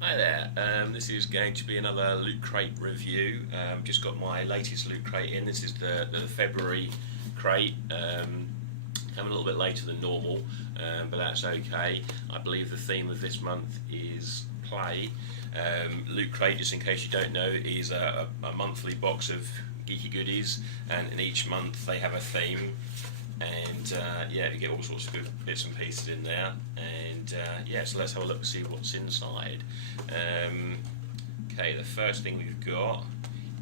Hi there, this is going to be another Loot Crate review. Just got my latest Loot Crate in. This is the February crate. Coming a little bit later than normal, but that's okay. I believe the theme of this month is play. Loot Crate, just in case you don't know, is a monthly box of geeky goodies, and in each month they have a theme. And yeah, you get all sorts of good bits and pieces in there. And yeah, so let's have a look and see what's inside. Okay, the first thing we've got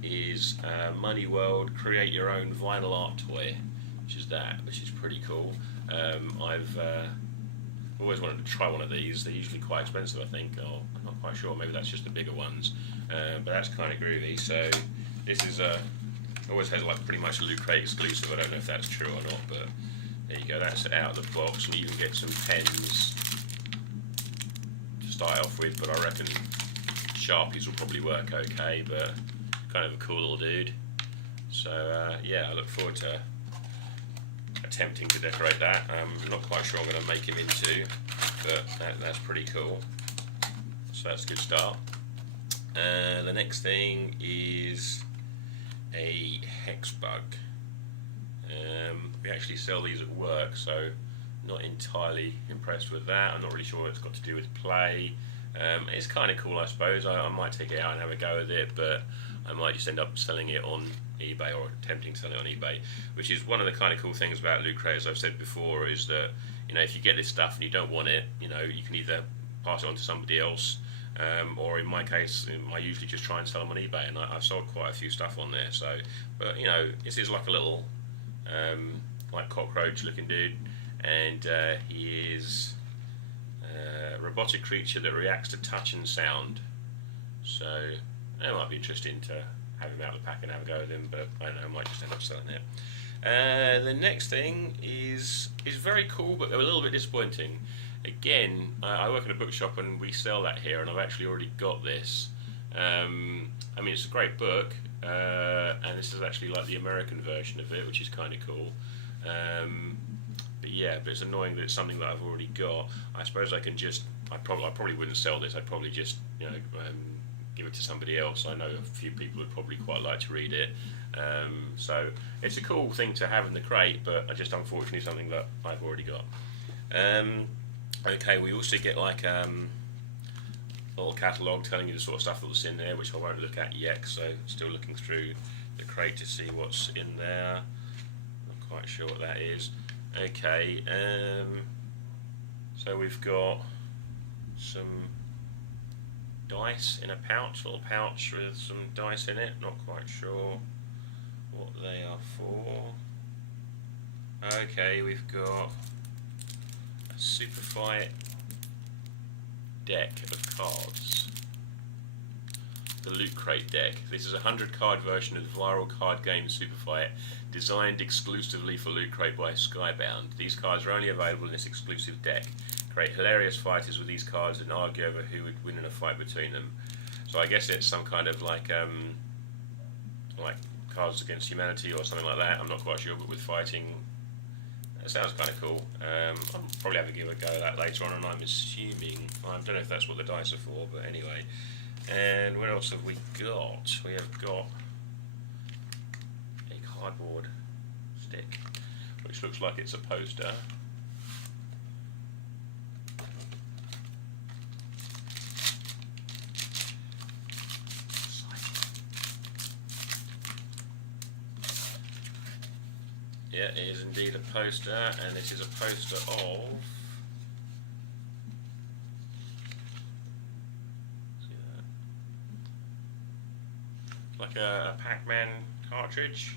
is Money World Create Your Own Vinyl Art Toy, which is pretty cool. I've always wanted to try one of these. They're usually quite expensive, I think. Or I'm not quite sure. Maybe that's just the bigger ones. But that's kind of groovy. So this is always had like pretty much a Loot Crate exclusive. I don't know if that's true or not, but there you go. That's out of the box, and you can get some pens to start off with. But I reckon Sharpies will probably work okay. But kind of a cool little dude. So yeah, I look forward to attempting to decorate that. I'm not quite sure I'm going to make him into, but that's pretty cool. So that's a good start. The next thing is a hex bug. We actually sell these at work, so not entirely impressed with that. I'm not really sure what it's got to do with play. It's kind of cool, I suppose. I might take it out and have a go with it, but I might just end up selling it on eBay or attempting to sell it on eBay, which is one of the kind of cool things about Loot Crate, as I've said before, is that if you get this stuff and you don't want it, you can either pass it on to somebody else, or in my case, I usually just try and sell them on eBay, and I've sold quite a few stuff on there. So, but this is like a little like cockroach looking dude, and he is a robotic creature that reacts to touch and sound. So it might be interesting to have him out of the pack and have a go with him, but I don't know, I might just end up selling it. The next thing is very cool, but a little bit disappointing. Again, I work in a bookshop and we sell that here, and I've actually already got this. I mean, it's a great book, and this is actually like the American version of it, which is kind of cool. But yeah, but it's annoying that it's something that I've already got. I suppose I probably wouldn't sell this. I'd probably just give it to somebody else. I know a few people would probably quite like to read it. So it's a cool thing to have in the crate, but just unfortunately something that I've already got. Okay, we also get like a little catalogue telling you the sort of stuff that's in there, which I won't look at yet, so still looking through the crate to see what's in there. Not quite sure what that is. Okay, so we've got some dice in a pouch, little pouch with some dice in it. Not quite sure what they are for. Okay, we've got a Super Fight deck of cards. The Loot Crate deck. This is a 100 card version of the viral card game Super Fight, designed exclusively for Loot Crate by Skybound. These cards are only available in this exclusive deck. Create hilarious fighters with these cards and argue over who would win in a fight between them. So I guess it's some kind of like Cards Against Humanity or something like that. I'm not quite sure, but with fighting. That sounds kind of cool. I'll probably have to give a go at that later on, and I'm assuming, I don't know if that's what the dice are for, but anyway. And what else have we got? We have got a cardboard stick, which looks like it's a poster. Yeah, it is indeed a poster, and this is a poster of like a Pac-Man cartridge.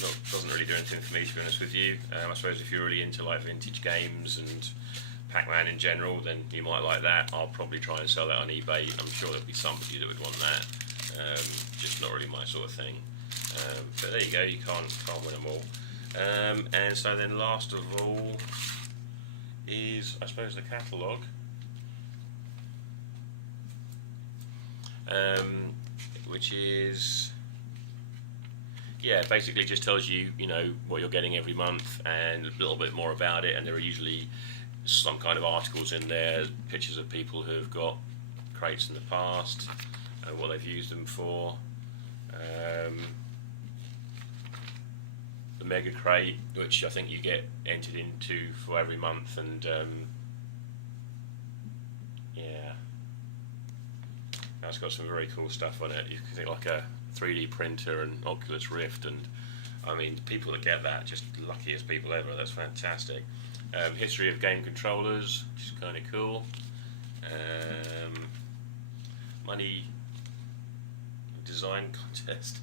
Look, doesn't really do anything for me, to be honest with you. I suppose if you're really into like vintage games and Pac-Man in general, then you might like that. I'll probably try and sell that on eBay. I'm sure there'll be somebody that would want that. Just not really my sort of thing. But there you go. You can't win them all. And so then, last of all, is I suppose the catalogue. Which is, yeah, basically just tells you, what you're getting every month and a little bit more about it. And there are usually some kind of articles in there, pictures of people who have got crates in the past and what they've used them for. The mega crate, which I think you get entered into for every month, and yeah, that's got some very cool stuff on it. You can think like a 3D printer and Oculus Rift, and I mean, people that get that, just luckiest people ever. That's fantastic. History of game controllers, which is kind of cool. Money design contest.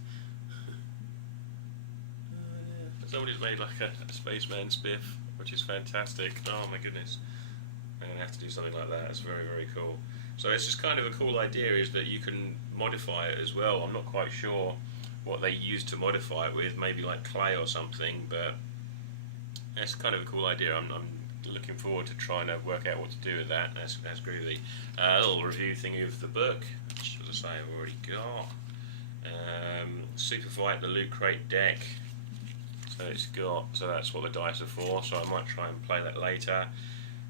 Somebody's made like a spaceman spiff, which is fantastic. Oh my goodness. I'm going to have to do something like that. It's very, very cool. So it's just kind of a cool idea, is that you can modify it as well. I'm not quite sure what they use to modify it with, maybe like clay or something, but it's kind of a cool idea. I'm looking forward to trying to work out what to do with that. That's groovy. A little review thingy of the book, which, as I say, I've already got. Super Fight, the Lootcrate deck. So that's what the dice are for, so I might try and play that later.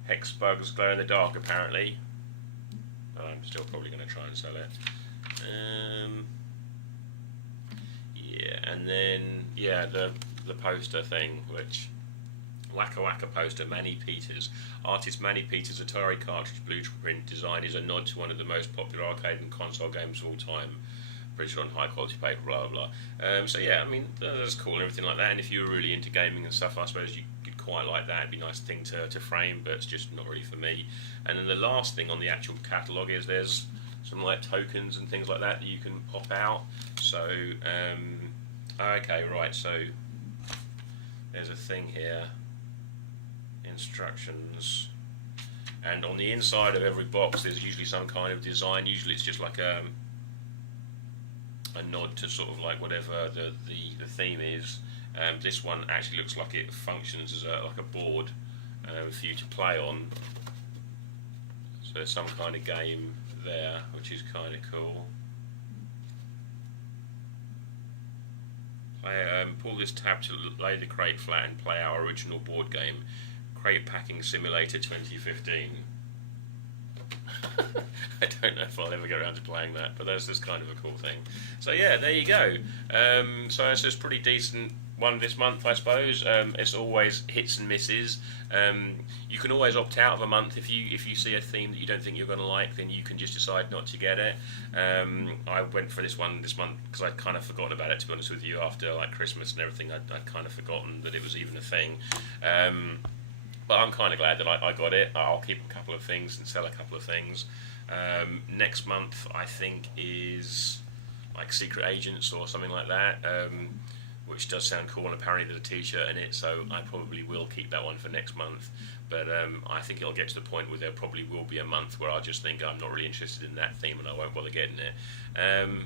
Hex Bugs Glow in the Dark, apparently. I'm still probably going to try and sell it. Yeah, and then, yeah, the poster thing, which... Wacka Wacka poster, Manny Peters. Artist Manny Peters' Atari cartridge blueprint design is a nod to one of the most popular arcade and console games of all time. Printed on high quality paper, blah blah blah. So yeah, I mean, that's cool and everything like that. And if you were really into gaming and stuff, I suppose you'd quite like that. It'd be a nice thing to frame, but it's just not really for me. And then the last thing on the actual catalogue is there's some like tokens and things like that you can pop out. So okay, right. So there's a thing here. Instructions, and on the inside of every box there's usually some kind of design. Usually it's just like a nod to sort of like whatever the theme is. This one actually looks like it functions as like a board for you to play on. So there's some kind of game there, which is kind of cool. Pull this tab to lay the crate flat and play our original board game, Crate Packing Simulator 2015. I don't know if I'll ever get around to playing that, but that's just kind of a cool thing. So yeah, there you go. So it's just pretty decent one this month, I suppose. It's always hits and misses. You can always opt out of a month if you see a theme that you don't think you're going to like, then you can just decide not to get it. I went for this one this month because I'd kind of forgotten about it, to be honest with you. After like Christmas and everything, I'd kind of forgotten that it was even a thing. But I'm kind of glad that I got it. I'll keep a couple of things and sell a couple of things. Next month, I think, is like Secret Agents or something like that, which does sound cool, and apparently there's a t-shirt in it, so I probably will keep that one for next month. But I think it'll get to the point where there probably will be a month where I'll just think I'm not really interested in that theme and I won't bother getting it.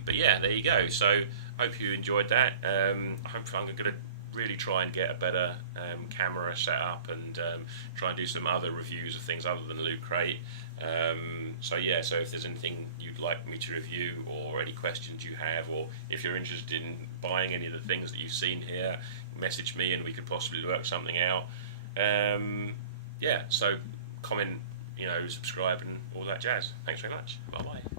But yeah, there you go. So hope you enjoyed that. I hope I'm going to really try and get a better camera set up and try and do some other reviews of things other than Lootcrate. So yeah, so if there's anything you'd like me to review or any questions you have, or if you're interested in buying any of the things that you've seen here, message me and we could possibly work something out. Yeah, so comment, subscribe and all that jazz. Thanks very much. Bye bye.